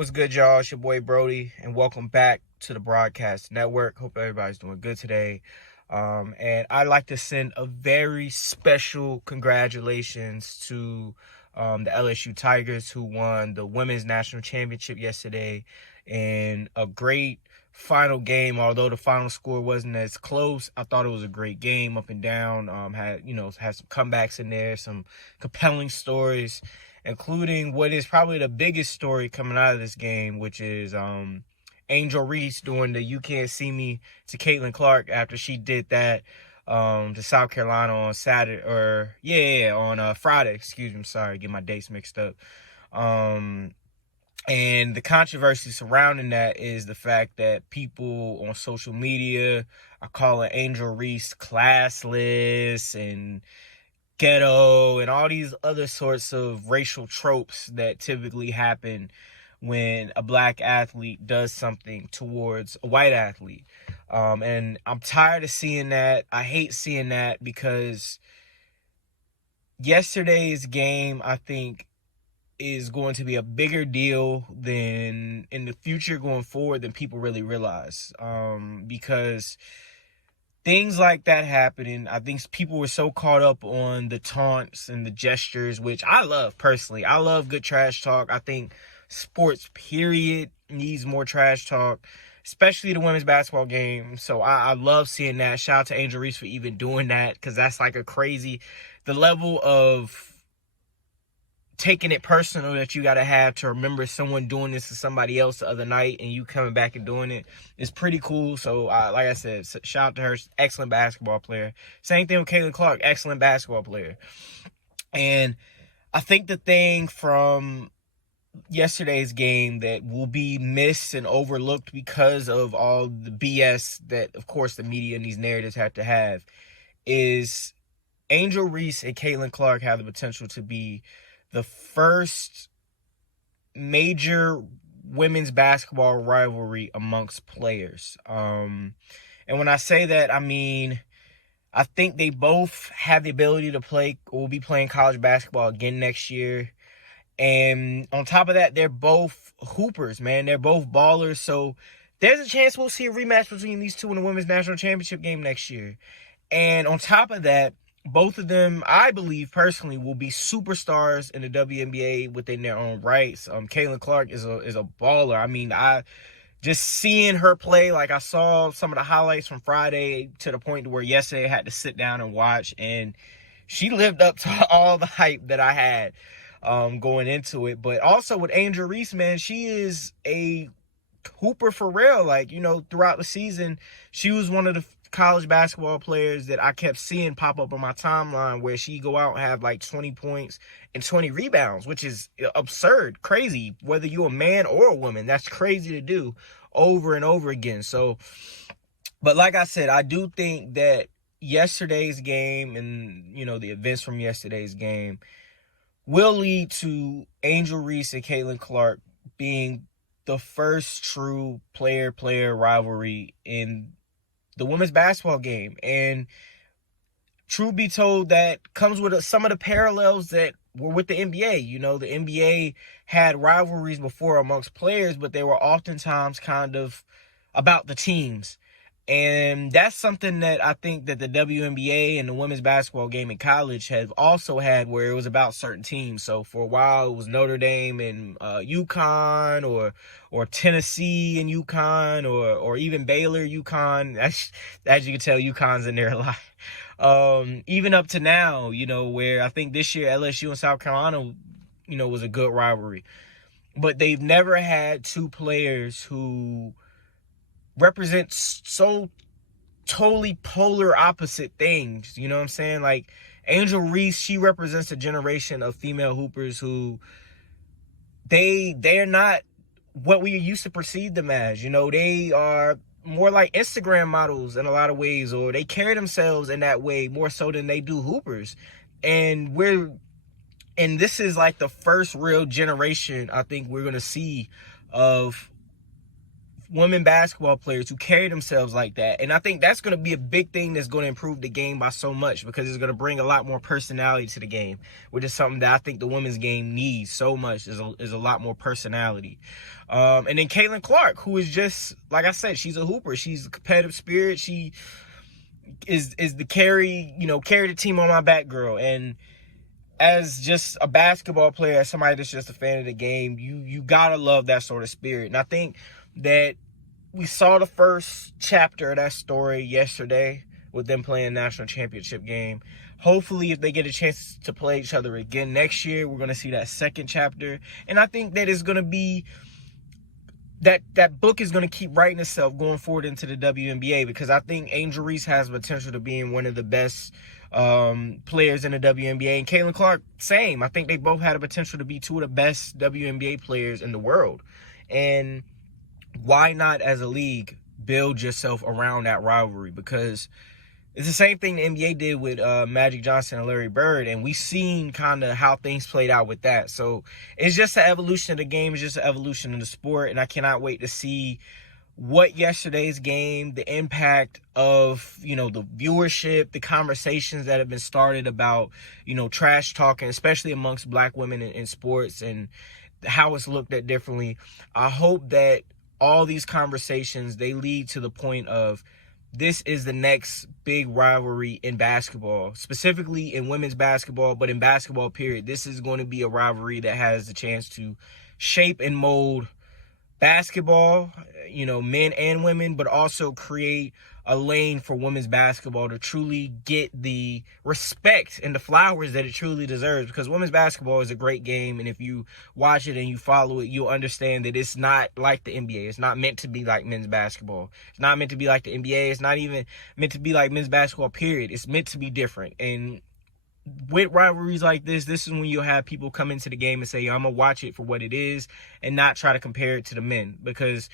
What's good, y'all? It's your boy Brody, and welcome back to the Broadcast Network. Hope everybody's doing good today. And I'd like to send a very special congratulations to the LSU Tigers, who won the Women's National Championship yesterday in a great final game. Although the final score wasn't as close, I thought it was a great game, up and down. Had some comebacks in there, some compelling stories, including what is probably the biggest story coming out of this game, which is Angel Reese doing the "You Can't See Me" to Caitlin Clark after she did that to South Carolina on Friday. Excuse me, I'm sorry, get my dates mixed up. And the controversy surrounding that is the fact that people on social media are calling Angel Reese classless and ghetto and all these other sorts of racial tropes that typically happen when a black athlete does something towards a white athlete. And I'm tired of seeing that. I hate seeing that because yesterday's game, I think, is going to be a bigger deal than in the future going forward than people really realize. Because things like that happening, I think people were so caught up on the taunts and the gestures, which I love personally. I love good trash talk. I think sports, period, needs more trash talk, especially the women's basketball game. So I love seeing that. Shout out to Angel Reese for even doing that, because that's like the level of taking it personal that you got to have to remember someone doing this to somebody else the other night and you coming back and doing it is pretty cool. So like I said, shout out to her. Excellent basketball player. Same thing with Caitlin Clark. Excellent basketball player. And I think the thing from yesterday's game that will be missed and overlooked because of all the BS that, of course, the media and these narratives have to have is Angel Reese and Caitlin Clark have the potential to be the first major women's basketball rivalry amongst players. And when I say that, I mean, I think they both have the ability to play or will be playing college basketball again next year. And on top of that, they're both hoopers, man. They're both ballers. So there's a chance we'll see a rematch between these two in the women's national championship game next year. And on top of that, both of them, I believe personally, will be superstars in the WNBA within their own rights. Caitlin Clark is a baller. I mean, I just seeing her play, like I saw some of the highlights from Friday to the point where yesterday I had to sit down and watch, and she lived up to all the hype that I had going into it. But also with Angel Reese, man, she is a hooper for real. Like, throughout the season, she was one of the college basketball players that I kept seeing pop up on my timeline where she go out and have like 20 points and 20 rebounds, which is absurd, crazy, whether you're a man or a woman. That's crazy to do over and over again. So, but like I said, I do think that yesterday's game and, the events from yesterday's game will lead to Angel Reese and Caitlin Clark being the first true player-player rivalry in the women's basketball game. And truth be told, that comes with some of the parallels that were with the NBA. The NBA had rivalries before amongst players, but they were oftentimes kind of about the teams. And that's something that I think that the WNBA and the women's basketball game in college have also had, where it was about certain teams. So for a while, it was Notre Dame and UConn, or Tennessee and UConn, or even Baylor, UConn. As you can tell, UConn's in there a lot. Even up to now, where I think this year LSU and South Carolina, was a good rivalry. But they've never had two players who represent so totally polar opposite things. You know what I'm saying? Like Angel Reese, she represents a generation of female hoopers who they're not what we used to perceive them as. They are more like Instagram models in a lot of ways, or they carry themselves in that way more so than they do hoopers. And this is like the first real generation I think we're going to see of women basketball players who carry themselves like that. And I think that's going to be a big thing that's going to improve the game by so much, because it's going to bring a lot more personality to the game, which is something that I think the women's game needs so much, is a lot more personality. And then Caitlin Clark, who is just, like I said, she's a hooper. She's a competitive spirit. She is the carry the team on my back girl. And as just a basketball player, as somebody that's just a fan of the game, you gotta love that sort of spirit. And I think that we saw the first chapter of that story yesterday with them playing national championship game. Hopefully, if they get a chance to play each other again next year, we're going to see that second chapter. And I think that is going to be that book is going to keep writing itself going forward into the WNBA, because I think Angel Reese has potential to being one of the best players in the WNBA, and Caitlin Clark, same. I think they both had a potential to be two of the best WNBA players in the world. And why not, as a league, build yourself around that rivalry? Because it's the same thing the NBA did with Magic Johnson and Larry Bird, and we've seen kind of how things played out with that. So it's just an evolution of the game. It's just an evolution of the sport, and I cannot wait to see what yesterday's game, the impact of, the viewership, the conversations that have been started about, trash talking, especially amongst black women in sports, and how it's looked at differently. I hope that all these conversations, they lead to the point of, this is the next big rivalry in basketball, specifically in women's basketball, but in basketball, period. This is going to be a rivalry that has the chance to shape and mold basketball, men and women, but also create a lane for women's basketball to truly get the respect and the flowers that it truly deserves. Because women's basketball is a great game, and if you watch it and you follow it, you'll understand that it's not like the NBA. It's not meant to be like men's basketball. It's not meant to be like the NBA. It's not even meant to be like men's basketball, period. It's meant to be different. And with rivalries like this is when you'll have people come into the game and say, I'm going to watch it for what it is and not try to compare it to the men, because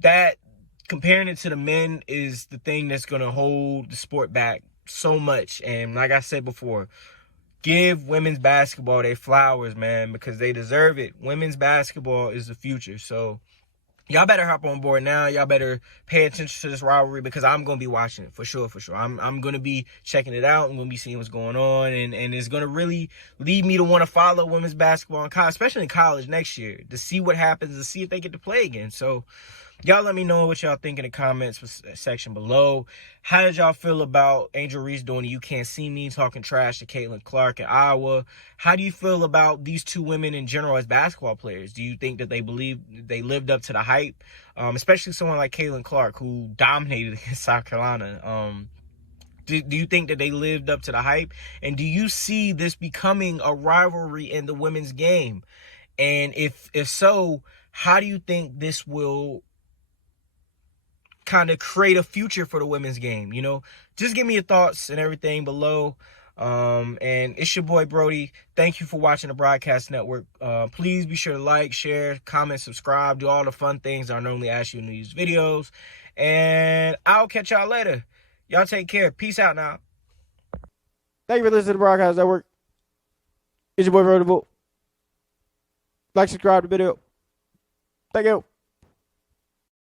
that comparing it to the men is the thing that's going to hold the sport back so much. And like I said before, give women's basketball their flowers, man, because they deserve it. Women's basketball is the future. So y'all better hop on board now. Y'all better pay attention to this rivalry, because I'm going to be watching it for sure. I'm going to be checking it out. I'm going to be seeing what's going on. And it's going to really lead me to want to follow women's basketball in college, especially in college next year, to see what happens, to see if they get to play again. So y'all let me know what y'all think in the comments section below. How did y'all feel about Angel Reese doing the You Can't See Me, talking trash to Caitlin Clark in Iowa? How do you feel about these two women in general as basketball players? Do you think that they believe they lived up to the hype? Especially someone like Caitlin Clark, who dominated against South Carolina. Do you think that they lived up to the hype? And do you see this becoming a rivalry in the women's game? And if so, how do you think this will kind of create a future for the women's game? Just give me your thoughts and everything below. And it's your boy Brody. Thank you for watching the Broadcast Network. Please be sure to like, share, comment, subscribe, do all the fun things I normally ask you in these videos. And I'll catch y'all later. Y'all take care. Peace out now. Thank you for listening to the Broadcast Network. It's your boy Brody. Like, subscribe to the video. Thank you.